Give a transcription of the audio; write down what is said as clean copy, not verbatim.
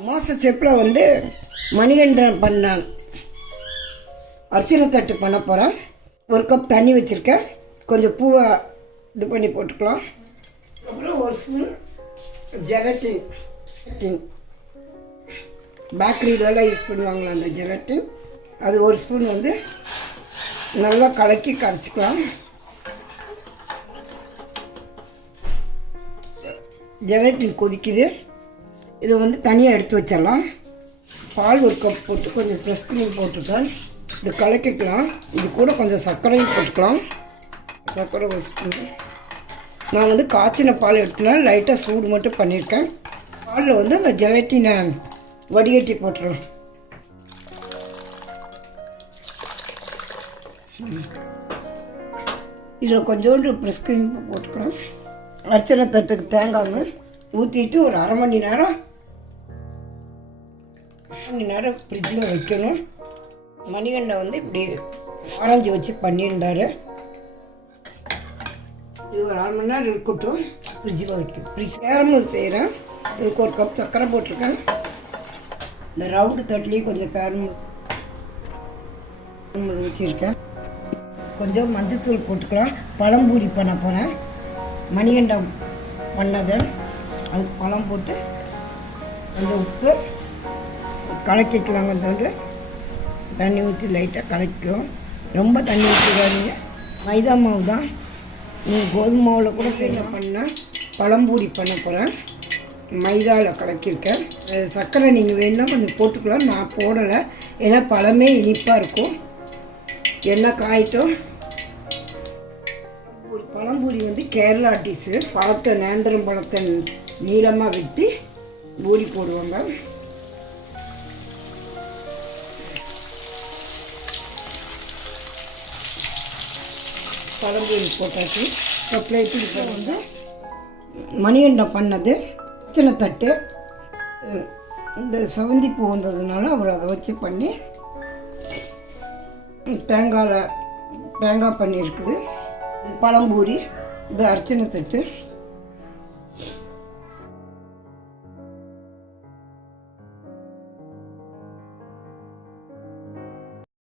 MasterChefல வந்து மணிகண்டன் பண்ண அர்ச்சனை தட்டு பண்ண போகிறேன். ஒரு கப் தண்ணி வச்சுருக்கேன். கொஞ்சம் பூவை இது பண்ணி போட்டுக்கலாம். அப்புறம் ஒரு ஸ்பூன் ஜெலட்டின் பேக்கரியிலலாம் யூஸ் பண்ணுவாங்களா அந்த ஜெலட்டின், அது ஒரு ஸ்பூன் வந்து நல்லா கரைச்சிக்கலாம். ஜெலட்டின் கொதிக்குது. இதை வந்து தனியாக எடுத்து வச்சிடலாம். பால் ஒரு கப் போட்டு கொஞ்சம் ப்ரெஸ் க்ரீம் போட்டுக்கலாம். இது கலக்கிக்கலாம். இது கூட கொஞ்சம் சர்க்கரையும் போட்டுக்கலாம். சர்க்கரை ஒரு ஸ்பூன். நான் வந்து காய்ச்சின பால் எடுத்துனா லைட்டாக சூடு மட்டும் பண்ணியிருக்கேன். பாலில் வந்து அந்த ஜெலட்டினை வடிகட்டி போட்டுருவேன். இதில் கொஞ்சோண்டு ப்ரெஸ் க்ரீம் போட்டுக்கலாம். அர்ச்சனை தட்டுக்கு தேங்காய் ஊற்றிட்டு ஒரு அரை மணி நேரம் ஃப்ரிட்ஜில் வைக்கணும். மணிகண்டன் வந்து இப்படி ஆரஞ்சு வச்சு பண்ணியிருந்தார். இது ஒரு அரை மணி நேரம் இருக்கட்டும், ஃப்ரிட்ஜில் வைக்கணும். கேரமல் செய்கிறேன். இதுக்கு ஒரு கப் சர்க்கரை போட்டிருக்கேன். இந்த ரவுண்டு தட்டுலேயும் கொஞ்சம் கேரமல் வச்சுருக்கேன். கொஞ்சம் மஞ்சத்தூள் போட்டுக்கலாம். பழம்பூரி பண்ண போகிறேன். மணிகண்டம் பண்ணதை அது பழம் போட்டு கொஞ்சம் உப்பு கலக்கிக்கலாம். கொஞ்சோண்டு தண்ணி ஊற்றி லைட்டாக கலக்கிக்கும். ரொம்ப தண்ணி ஊற்றிக்காதீங்க. மைதா மாவு தான். நீங்கள் கோதுமை மாவில் கூட சேர்த்து பண்ணால் பழம்பூரி பண்ண போகிறேன். மைதாவில் கலக்கியிருக்கேன். சர்க்கரை நீங்கள் வேணும்னா கொஞ்சம் போட்டுக்கலாம். நான் போடலை, ஏன்னா பழமே இனிப்பாக இருக்கும். எண்ணெய் காயிட்டும். ஒரு பழம்பூரி வந்து கேரளா டிஷ்ஷு. பழத்தை நேந்திரம் பழத்தை நீளமாக வெட்டி பூரி போடுவாங்க. பழம்பூரி போட்டாச்சு. இப்போ பிளேட்டுக்கு வந்து மணிகண்டம் பண்ணது அர்ச்சனை தட்டு. இந்த செவந்தி பூ வந்ததுனால அவர் அதை வச்சு பண்ணி தேங்காய் பண்ணியிருக்குது. இது பழம்பூரி, இது அர்ச்சனை தட்டு.